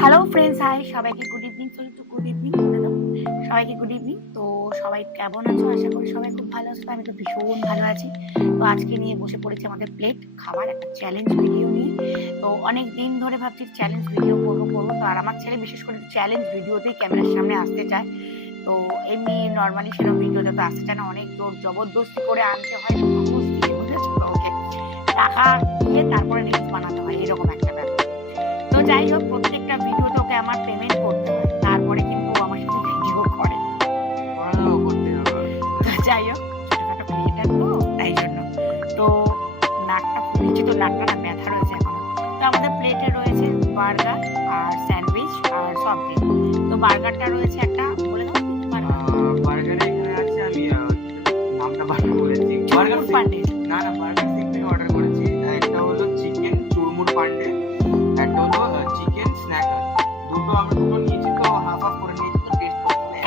Hello friends hi সবাইকে good evening চলো একটু গুড ইভিনিং সবাইকে গুড ইভিনিং তো সবাই কেমন আছো? আশা করি সবাই খুব ভালো আছো, আমি তো ভীষণ ভালো আছি। তো আজকে নিয়ে বসে পড়েছি আমাদের প্লেট খাবার, একটা চ্যালেঞ্জ ভিডিও নিয়ে। তো অনেক দিন ধরে ভাবছি চ্যালেঞ্জ ভিডিও করব করব, তো আর আমার ছেলে বিশেষ করে চ্যালেঞ্জ ভিডিওতেই ক্যামেরার সামনে আসতে চায়। তো এমনি নর্মালি সেরকম ভিডিওতে তো আসতে চায় না, অনেক জোর জবরদস্তি করে আনতে হয় বুঝেছ ওকে টাকা দিয়ে তারপরে রিলস বানাতে হয়, এরকম একটা ব্যাপার। তো যাই হোক প্রত্যেকটা ভিডিওতে ওকে আমার পেমেন্ট করতে হয়। তারপরে কিন্তু আমার সাথে ভিডিও করে। যাই হোক ছোটখাটো ক্রিয়েটার তো তাই জন্য। তো নাকটা ফুলেছে তো নাকটা না ব্যথা রয়েছে এখনও। তো আমাদের প্লেটে রয়েছে বার্গার আর স্যান্ডউইচ আর ড্রিঙ্ক তো বার্গারটা রয়েছে একটা বলে দাও। বার্গার বার্গারে এখানে আছে আমি নামটা বারবার বলেছি। বার্গার পান্ডে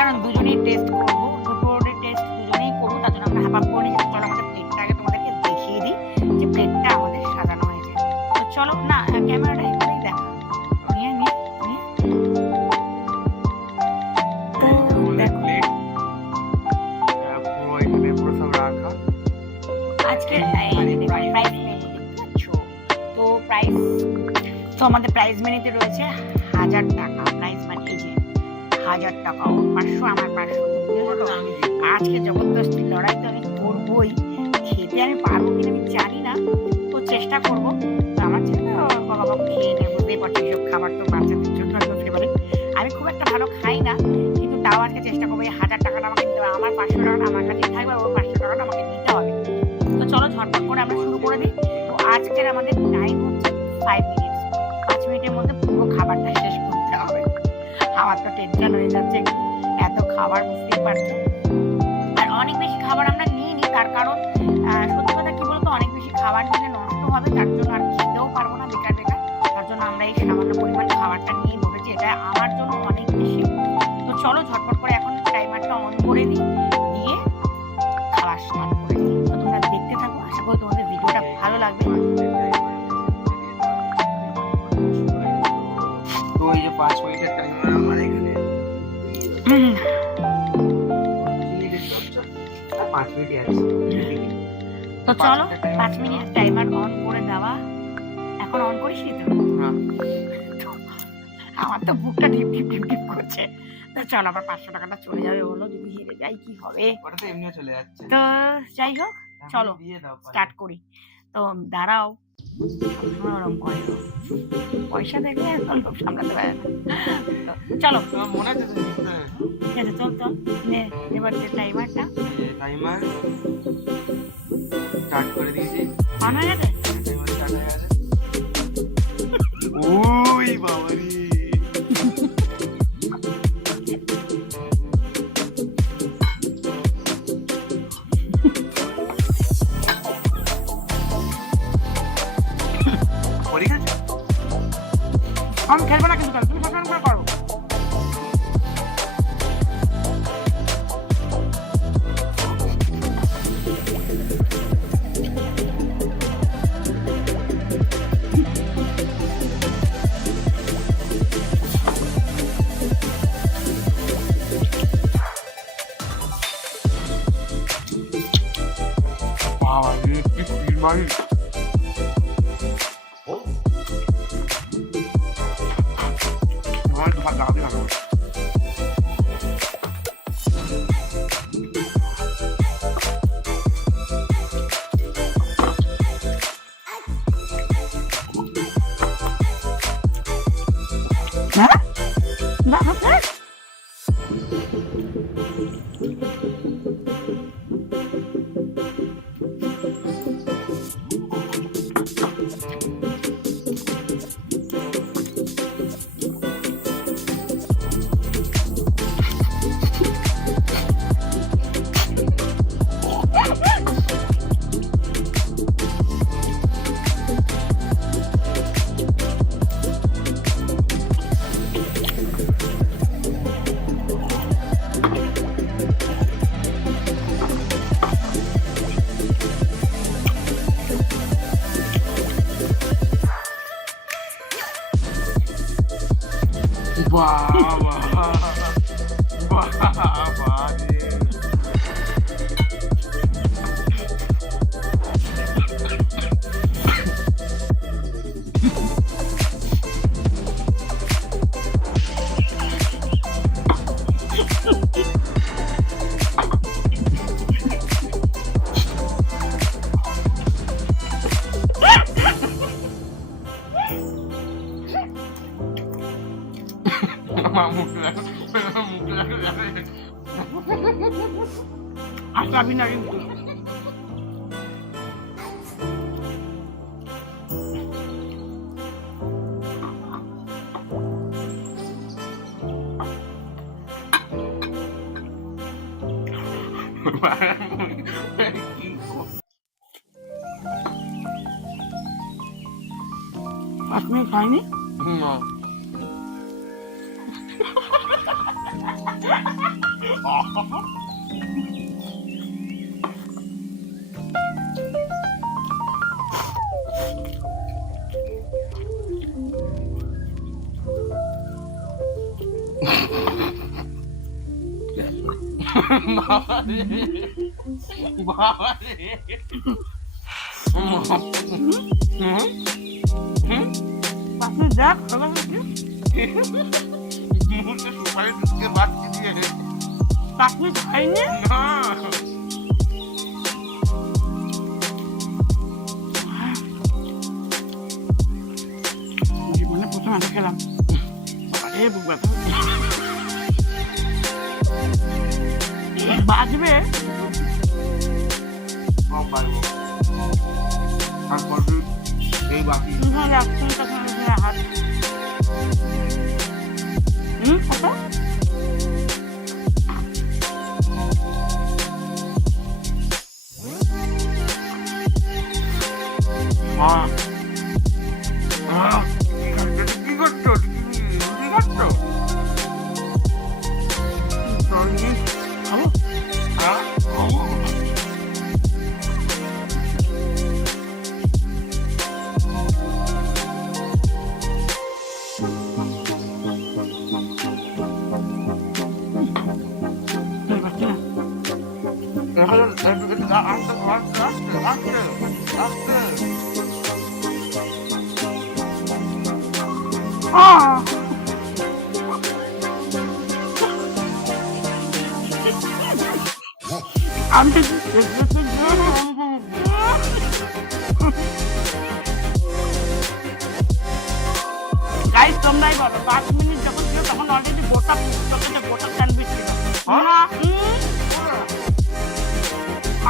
কারণ দুজনেই টেস্ট করব দুটোর টেস্ট দুজনেই করব তার জন্য আমরা হাফ করে নিয়েছি চলো আমাদের প্লেটটা আগে তোমাদেরকে দেখিয়ে দিই যে প্লেটটা আমাদের সাজানো হয়েছে। তো চলো না ক্যামেরাটা এখানেই দেখা। নিয়ে নিয়ে নিয়ে। আজকে প্রাইস তো প্রাইস তো আমাদের প্রাইস মেনুতে রয়েছে হাজার টাকা। হাজার টাকা ওর পাঁচশো আমার পাঁচশো আমি আজকে জবরদস্তি লড়াই তো আমি করবোই খেতে আমি পারব কিনা আমি জানি না তো চেষ্টা করব। আমার ছেলে বাবা বাবা খেয়ে নেব বুঝতেই পারছি এইসব খাবার তো বাচ্চাদের জন্য একদম ফেভারিট আমি খুব একটা ভালো খাই না কিন্তু তাও আজকে চেষ্টা করব এই হাজার টাকাটা আমাকে দিতে হবে। আমার পাঁচশো টাকাটা আমার কাছে থাকবে ওর পাঁচশো টাকাটা আমাকে দিতে হবে। তো চলো ঝটপট করে আমরা শুরু করে দিই। তো আজকের আমাদের টেনশন হয়ে যাচ্ছে। এত খাবার বুঝতেই পারছ। আর অনেক বেশি খাবার আমরা নিয়ে নিই তার কারণ সত্যি কথা কি বলতো, অনেক বেশি খাবার নিলে নষ্ট হবে, তার জন্য আর খেতেও পারব না বেকার বেকার। তার জন্য আমরা এই সামান্য পরিমাণ খাবারটা নিয়ে বসেছি, এটা আমার জন্য অনেক বেশি। তো চলো ঝটপট করে এখন টাইমারটা অন করে দিই, দিয়ে খাবার স্টার্ট করে দিই। তো তোমরা দেখতে থাকো, আশা করি তোমাদের ভিডিওটা ভালো লাগবে। তো এই যে পাঁচ মিনিটের টাইমার তো চলো পাঁচ মিনিট টাইমার অন করে দেওয়া। এখন অন করিস তো হ্যাঁ। আমার তো বুকটা ঢিপ ঢিপ ঢিপ ঢিপ করছে। তো চল আবার পাঁচশো টাকাটা চলে যাবে বলো যদি হেরে যাই কি হবে? তো যাই হোক চলো, স্টার্ট করি। তো দাঁড়াও সবসময় ওরম করে পয়সা দেখলে এখন খুব সামলাতে পারে না। চলো। মনে আছে হ্যাঁ। ঠিক আছে চল চল। নে এবার যে টাইমারটা টাইমার স্টার্ট করে দিয়েছি। অন হয়ে গেছে? কি স্পিড মারি আমার ভাত লাগাতে লাগবে হ্যাঁ না না না। বাবা বাবা রে হাসাবি না কিন্তু পাঁচ মিনিট বাবা রে বাবা রে হুম হুম পাঁচ মিনিট দেখ মিনিট হয়নি না। জীবনে প্রথম এটা খেলাম। এ বুক ব্যথা। বাজবে? এই বাকি। হাত হুম কত আমি গাইস তোমরাই বলো পাঁচ মিনিট যখন ছিল তখন অলরেডি গোটা তোকে গোটা স্যান্ডউইচ ছিল। হ্যাঁ?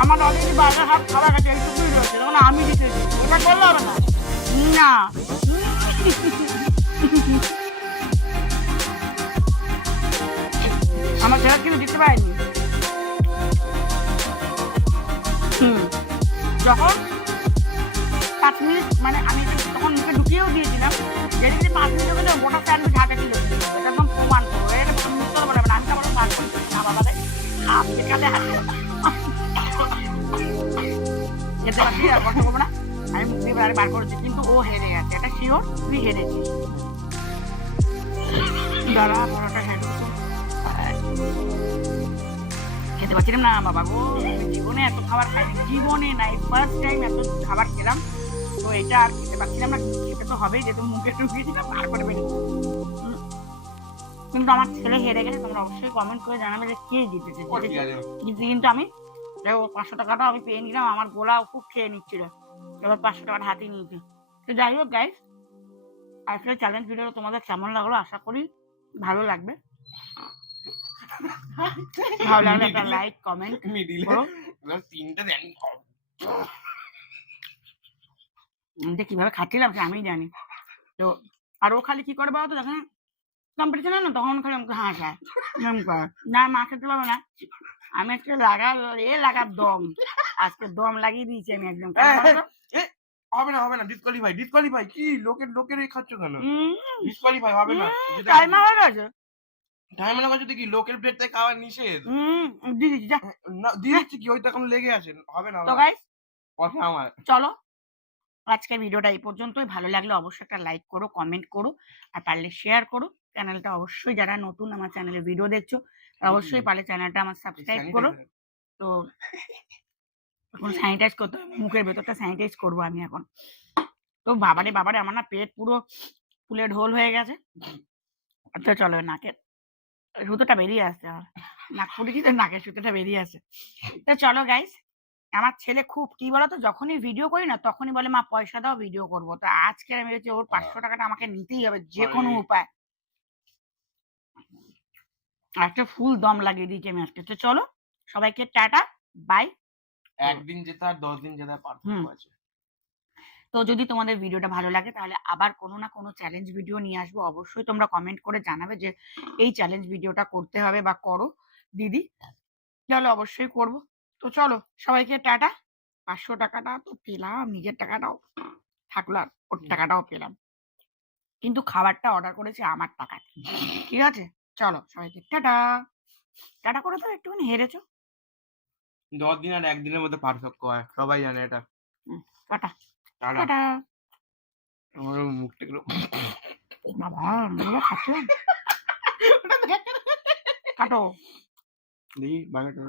আমার অলরেডি বার্গার হাফ খাওয়া গেছে এইটুকুই রয়েছে তখন আমি দিতেছি ওটা করলে হবে না। না। আমার ছেলে কিন্তু দিতে পারেনি। যখন পাঁচ মিনিট মানে আমি তখন মুখে ঢুকিয়েও দিয়েছিলাম কিন্তু পাঁচ মিনিট হলে গোটা স্যান্ডউইচ হাতে ছিল এটা একদম প্রমাণ করব। এটা মিথ্যা বলে আমি তো বলো পাঁচ মিনিট না। বাবা রে। আপনি কাছে হাতে খেতে পারছি আর কষ্ট করব না। আমি মুখ দিয়ে বার করেছি, কিন্তু ও হেরে গেছে। এটা শিওর তুই হেরেছিস। দাঁড়া, পরোটা হেরে খেতে পারছিলাম না বাবা গো। জীবনে এত খাবার খাইনি জীবনে নাই ফার্স্ট টাইম এত খাবার খেলাম। তো এটা আর খেতে পারছিলাম না খেতে তো হবেই যেহেতু মুখে ঢুকিয়েছিলাম করে বেরিয়ে কিন্তু আমার ছেলে হেরে গেছে তোমরা অবশ্যই কমেন্ট করে জানাবে যে কে জিতেছে জিতেছে। কিন্তু কিন্তু আমি দেখো পাঁচশো টাকাটা আমি পেয়ে নিলাম আমার গোলাও খুব খেয়ে নিচ্ছিল। এবার পাঁচশো টাকাটা হাতে নিয়েছি। তো যাই হোক গাইস আজকের চ্যালেঞ্জ ভিডিও তোমাদের কেমন লাগল? আশা করি ভালো লাগবে। ভালো লাগলে একটা লাইক কমেন্ট মিডিলে করো। তিনটে দেন। এটা কীভাবে খাচ্ছিলাম সে আমিই জানি। তো আর ও খালি কি করে বলতো যখন কম্পিটিশন না তখন খালি আমাকে হাসায়। না মা খেতে পারবে না। আমি আজকে লাগা এ লাগার দম। আজকে দম লাগিয়ে দিয়েছি আমি একদম? হবে না হবে না ডিসকোয়ালিফাই ডিসকোয়ালিফাই কি লোকের লোকের এই খাচ্ছ কেন? ডিসকোয়ালিফাই হবে না। টাইমার হয়ে গেছে? টাইম না যদি কি? লোকের প্লেটে খাওয়া নিষেধ? হুম দিয়ে দিচ্ছি যা। না দিয়ে দিচ্ছি কি? ওই তো এখন লেগে আছে। হবে না তো গাইস কথা আমার। চলো। আজকের ভিডিওটা এই পর্যন্তই। ভালো লাগলে অবশ্যই একটা লাইক করো কমেন্ট করো আর পারলে শেয়ার করো। চ্যানেলটা অবশ্যই যারা নতুন আমার চ্যানেলে ভিডিও দেখছ অবশ্যই পারলে চ্যানেলটা আমার সাবস্ক্রাইব করো। তো এখন স্যানিটাইজ করতে হবে মুখের ভেতরটা স্যানিটাইজ করব আমি এখন। তো বাবারে বাবারে আমার না পেট পুরো ফুলে ঢোল হয়ে গেছে। তো চলো নাকের সুতোটা বেরিয়ে আসছে আমার। নাক ফুটেছি তো নাকের সুতোটা বেরিয়ে আসে তো চলো গাইস আমার ছেলে খুব কি বলতো? যখনই ভিডিও করি না তখনই বলে মা পয়সা দাও ভিডিও করব। তো আজকে আমি ভেবেছি ওর পাঁচশো টাকাটা আমাকে নিতেই হবে যে কোনো উপায়। একটা ফুল দম লাগিয়ে দিয়েছি আমি আজকে। তো চলো সবাইকে টাটা বাই একদিন যেতে আর দশ দিন যেতে পার্থক্য আছে। তো যদি তোমাদের ভিডিওটা ভালো লাগে তাহলে আবার কোনো না কোনো চ্যালেঞ্জ ভিডিও নিয়ে আসব। অবশ্যই তোমরা কমেন্ট করে জানাবে যে এই চ্যালেঞ্জ ভিডিওটা করতে হবে বা করো। দিদি তাহলে অবশ্যই করব। তো চলো সবাইকে টাটা। পাঁচশো টাকাটা তো পেলাম নিজের টাকাটাও থাকল আর ওর টাকাটাও পেলাম। কিন্তু খাবারটা অর্ডার করেছি আমার টাকাতে ঠিক আছে? চলো সবাইকে টাটা। টাটা করে তো একটুখানি হেরেছো। দশ দিন আর একদিনের মধ্যে পার্থক্য হয় সবাই জানে এটা। টাটা। টাটা। আমার মুখটা একটু বাবা এগুলো খাচ্ছিলাম কাটো। দেখি বাংলাটা